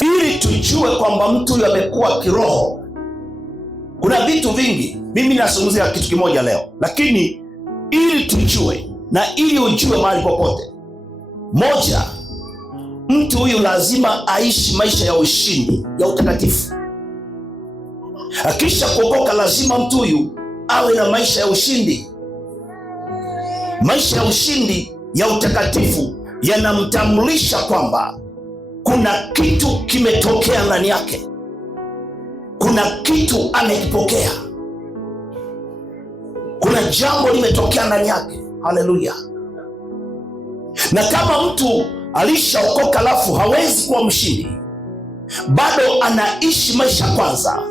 Ili tujue kwamba mtu huyu amekuwa kiroho, kuna vitu vingi. Mimi nazungumzia kitu kimoja leo, lakini ili tujue na ili ujue mahali popote, moja, mtu huyu lazima aishi maisha ya ushindi, ya utakatifu. Akisha kuokoka, lazima mtu huyu awe na maisha ya ushindi. Maisha ya ushindi ya utakatifu yanamtambulisha kwamba kuna kitu kimetokea ndani yake, kuna kitu amekipokea, kuna jambo limetokea ndani yake. Haleluya! Na kama mtu alishaokoka alafu hawezi kuwa mshindi, bado anaishi maisha kwanza,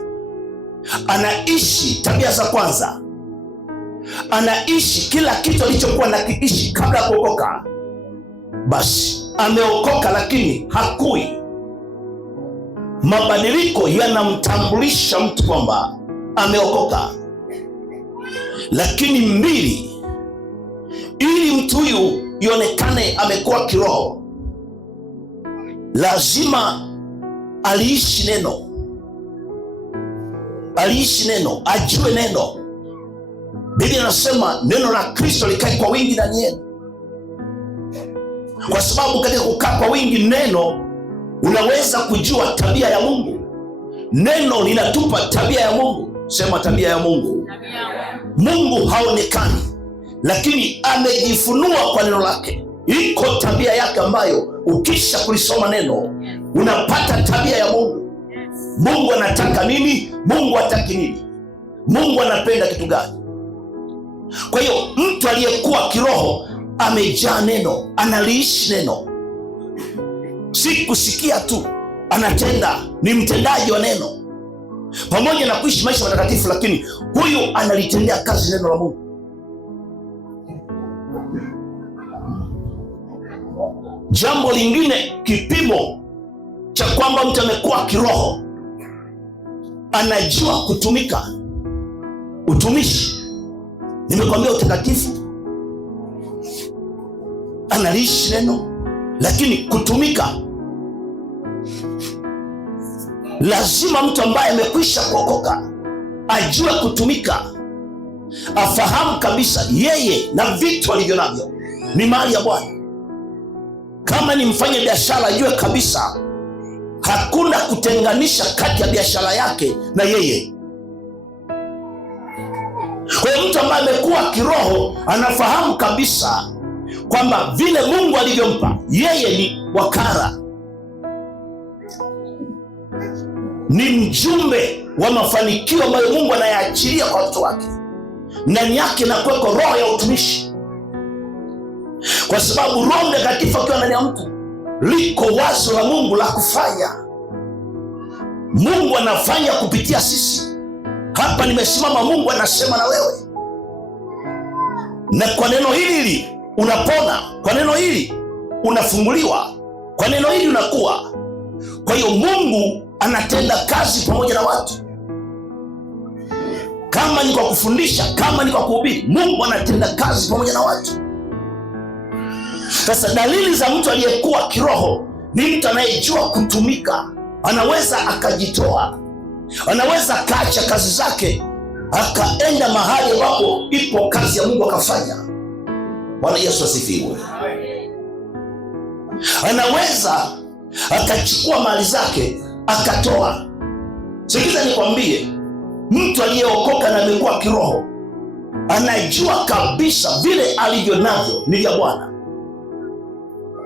anaishi tabia za kwanza, anaishi kila kitu alichokuwa nakiishi kabla ya kuokoka, basi ameokoka lakini hakui. Mabadiliko yanamtambulisha mtu kwamba ameokoka. Lakini mbili, ili mtu huyu ionekane amekuwa kiroho, lazima aliishi neno, ajue neno. Biblia inasema neno la Kristo likae kwa wingi ndani yenu, kwa sababu katika kukaa kwa wingi neno unaweza kujua tabia ya Mungu. Neno linatupa tabia ya Mungu. Sema tabia ya Mungu. Mungu haonekani, lakini amejifunua kwa neno lake. Iko tabia yake ambayo ukisha kulisoma neno unapata tabia ya Mungu. Mungu anataka nini? Mungu hataki nini? Mungu anapenda kitu gani? Kwa hiyo mtu aliyekuwa kiroho amejaa neno, analiishi neno, si kusikia tu, anatenda, ni mtendaji wa neno. Pamoja na kuishi maisha matakatifu, lakini huyu analitendea kazi neno la Mungu. Jambo lingine, kipimo cha kwamba mtu amekuwa kiroho, anajua kutumika. Utumishi, nimekwambia utakatifu, analiishi neno, lakini kutumika. Lazima mtu ambaye amekwisha kuokoka ajue kutumika, afahamu kabisa yeye na vitu alivyo navyo ni mali ya Bwana. Kama ni mfanya biashara, ajue kabisa hakuna kutenganisha kati ya biashara yake na yeye. Kwa hiyo mtu ambaye amekuwa kiroho anafahamu kabisa kwamba vile Mungu alivyompa yeye, ni wakala, ni mjumbe wa mafanikio ambayo Mungu anayaachilia kwa watoto wake. Ndani yake na kuweko roho ya utumishi, kwa sababu Roho Mtakatifu akiwa ndani ya mtu, liko wazo la Mungu la kufanya. Mungu anafanya kupitia sisi. Hapa nimesimama, Mungu anasema na wewe, na kwa neno hili unapona, kwa neno hili unafunguliwa, kwa neno hili unakuwa. Kwa hiyo Mungu anatenda kazi pamoja na watu, kama ni kwa kufundisha, kama ni kwa kuhubiri, Mungu anatenda kazi pamoja na watu. Sasa dalili za mtu aliyekuwa kiroho ni mtu anayejua kutumika. Anaweza akajitoa, anaweza akaacha kazi zake akaenda mahali ambapo ipo kazi ya Mungu akafanya. Bwana Yesu asifiwe. Anaweza akachukua mali zake akatoa. Sikiza nikwambie, mtu aliyeokoka na amekuwa kiroho anajua kabisa vile alivyo navyo ni vya Bwana,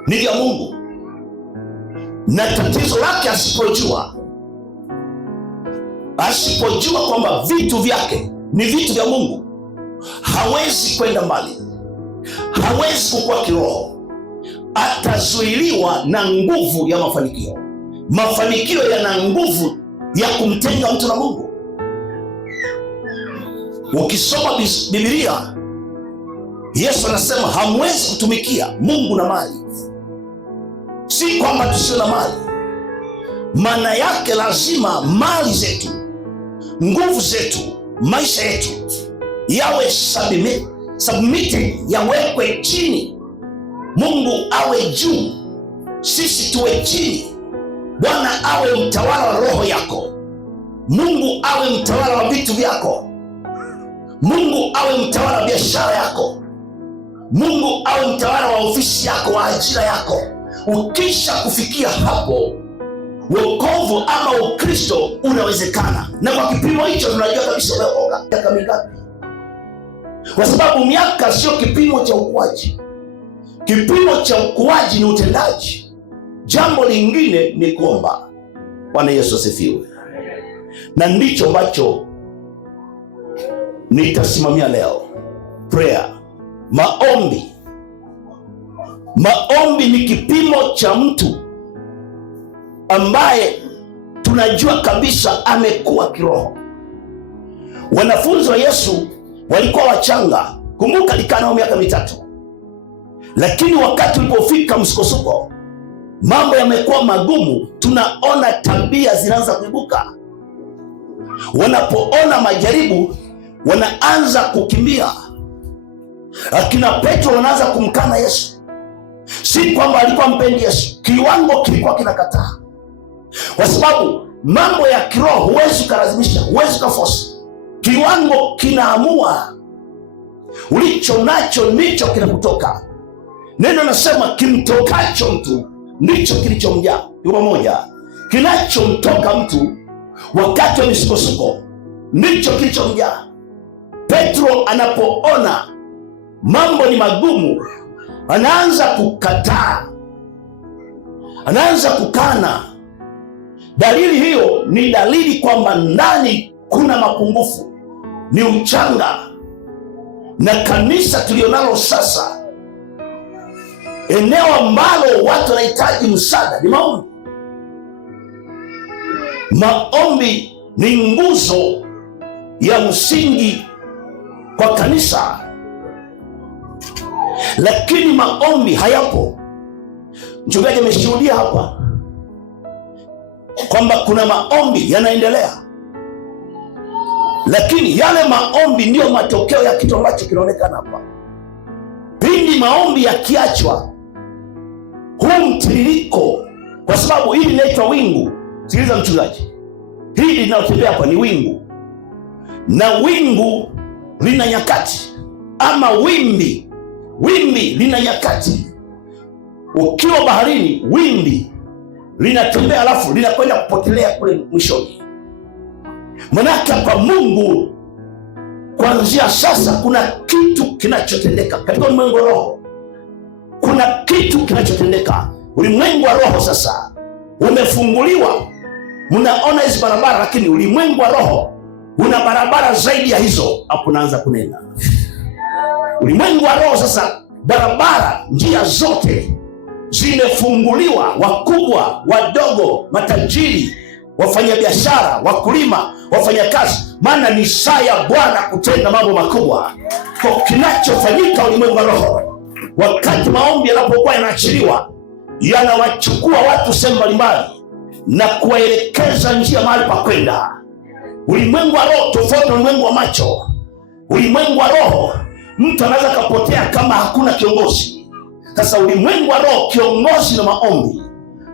ni vya Mungu. Na tatizo lake asipojua kwamba vitu vyake ni vitu vya Mungu, hawezi kwenda mbali, hawezi kukua kiroho, atazuiliwa na nguvu ya mafanikio. Mafanikio yana nguvu ya kumtenga mtu na Mungu. Ukisoma Biblia, Yesu anasema hamwezi kutumikia Mungu na mali. Si kwamba tusio na mali, maana yake lazima mali zetu, nguvu zetu, maisha yetu yawe submitted, yawekwe chini. Mungu awe juu, sisi tuwe chini. Bwana awe mtawala wa roho yako. Mungu awe mtawala wa vitu vyako. Mungu awe mtawala wa biashara yako. Mungu awe mtawala wa ofisi yako, wa ajira yako. Ukisha kufikia hapo, wokovu ama Ukristo unawezekana. Na kwa kipimo hicho tunajua kabisa umeokoka. Miaka mingapi? Kwa sababu miaka sio kipimo cha ukuaji. Kipimo cha ukuaji ni utendaji. Jambo lingine ni kuomba. Bwana Yesu asifiwe. Na ndicho ambacho nitasimamia leo. Prayer. Maombi. Maombi ni kipimo cha mtu ambaye tunajua kabisa amekuwa kiroho. Wanafunzi wa Yesu walikuwa wachanga. Kumbuka alikaa nao miaka 3. Lakini wakati ulipofika msukosuko, mambo yamekuwa magumu, tunaona tabia zinaanza kuibuka. Wanapoona majaribu, wanaanza kukimbia. Akina Petro wanaanza kumkana Yesu. Si kwamba alikuwa mpendi Yesu, kiwango kilikuwa kinakataa. Kwa sababu mambo ya kiroho huwezi ukalazimisha, huwezi ukaforce. Kiwango kinaamua. Ulicho nacho ndicho kinakutoka. Neno nasema kimtokacho mtu ndicho kilichomjaa. Yuko moja. Kinachomtoka mtu wakati wa misukosuko ndicho kilichomjaa. Petro anapoona mambo ni magumu, anaanza kukataa, anaanza kukana. Dalili hiyo ni dalili kwamba ndani kuna mapungufu, ni uchanga. Na kanisa tulionalo sasa, eneo ambalo watu wanahitaji msaada ni maombi. Maombi ni nguzo ya msingi kwa kanisa. Lakini maombi hayapo. Mchungaji ameshuhudia hapa kwamba kuna maombi yanaendelea, lakini yale maombi ndiyo matokeo ya kitu ambacho kinaonekana hapa. Pindi maombi yakiachwa, huu mtiririko, kwa sababu hili linaitwa wingu. Sikiliza mchungaji, hili linalotembea hapa ni wingu, na wingu lina nyakati, ama wimbi lina nyakati. Ukiwa baharini, wimbi linatembea alafu linakwenda kupotelea kule mwishoni. Manake kwa Mungu, kuanzia sasa kuna kitu kinachotendeka katika ulimwengu wa roho. Kuna kitu kinachotendeka ulimwengu wa roho. Sasa umefunguliwa, mnaona hizi barabara, lakini ulimwengu wa roho una barabara zaidi ya hizo. Hapo naanza kunena ulimwengu wa roho. Sasa barabara, njia zote zimefunguliwa, wakubwa, wadogo, matajiri, wafanyabiashara, wakulima, wafanyakazi. Maana ni saa ya Bwana kutenda mambo makubwa. Kwa kinachofanyika ulimwengu wa roho, wakati maombi yanapokuwa yanaachiliwa, yanawachukua watu sehemu mbalimbali na kuwaelekeza njia mahali pa kwenda. Ulimwengu wa roho tofauti na ulimwengu wa macho. Ulimwengu wa roho mtu anaweza kapotea kama hakuna kiongozi. Sasa ulimwengu wa roho, kiongozi na maombi.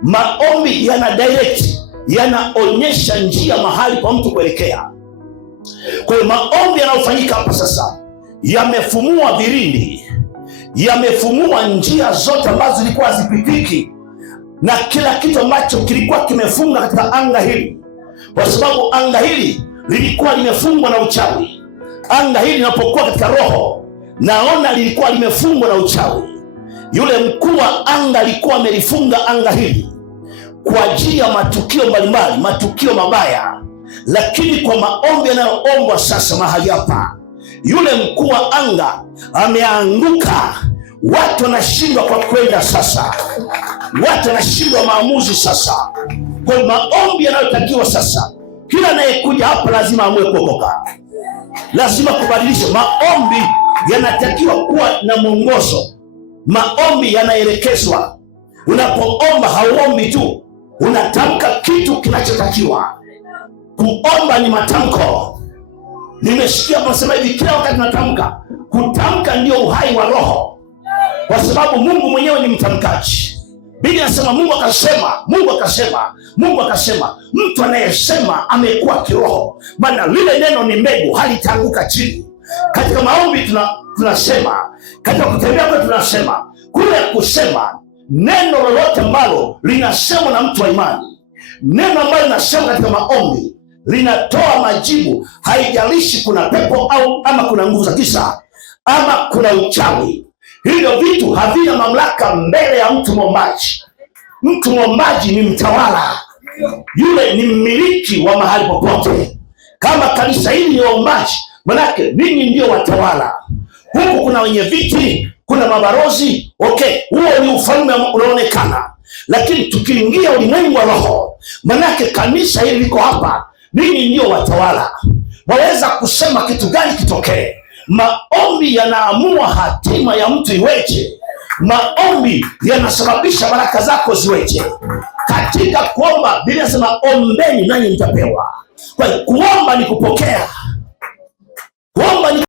Maombi yana direct, yanaonyesha njia mahali pa mtu kuelekea. Kwa hiyo maombi yanayofanyika hapa sasa yamefumua virindi, yamefumua njia zote ambazo zilikuwa hazipitiki, na kila kitu ambacho kilikuwa kimefunga katika anga hili, kwa sababu anga hili lilikuwa limefungwa na uchawi. Anga hili linapokuwa katika roho, naona lilikuwa limefungwa na uchawi. Yule mkuu wa anga alikuwa amelifunga anga hili kwa ajili ya matukio mbalimbali, matukio mabaya. Lakini kwa maombi yanayoombwa sasa mahali hapa, yule mkuu wa anga ameanguka. Watu wanashindwa kwa kwenda sasa, watu wanashindwa maamuzi sasa. Kwa maombi yanayotakiwa sasa, kila anayekuja hapa lazima amue kuokoka, lazima kubadilisha. Maombi yanatakiwa kuwa na mwongozo, maombi yanaelekezwa. Unapoomba hauombi tu, unatamka kitu kinachotakiwa. Kuomba ni matamko. Nimesikia mnasema hivi kila wakati natamka. Kutamka ndio uhai wa roho, kwa sababu Mungu mwenyewe ni mtamkaji. Biblia inasema Mungu akasema, mtu anayesema amekuwa kiroho, maana lile neno ni mbegu, halitaanguka chini. Katika maombi tunasema, katika kutembea kwetu tunasema, kule kusema neno lolote ambalo linasemwa na mtu wa imani, neno ambalo linasema katika maombi linatoa majibu. Haijalishi kuna pepo ama kuna nguvu za giza ama kuna uchawi. Hivyo vitu havina mamlaka mbele ya mtu mwombaji. Mtu mwombaji ni mtawala, yule ni mmiliki wa mahali popote. Kama kanisa hili ni waombaji, manake ninyi ndio watawala. Huku kuna wenye viti, kuna mabarozi, okay, huo ni ufalme unaonekana. Lakini tukiingia ulimwengu wa roho, manake kanisa hili liko hapa, ninyi ndio watawala. Waweza kusema kitu gani kitokee. Maombi yanaamua hatima ya mtu iweje. Maombi yanasababisha baraka zako ziweje. Katika kuomba, Biblia inasema ombeni nanyi mtapewa. Kwa hiyo kuomba ni kupokea. Kuomba ni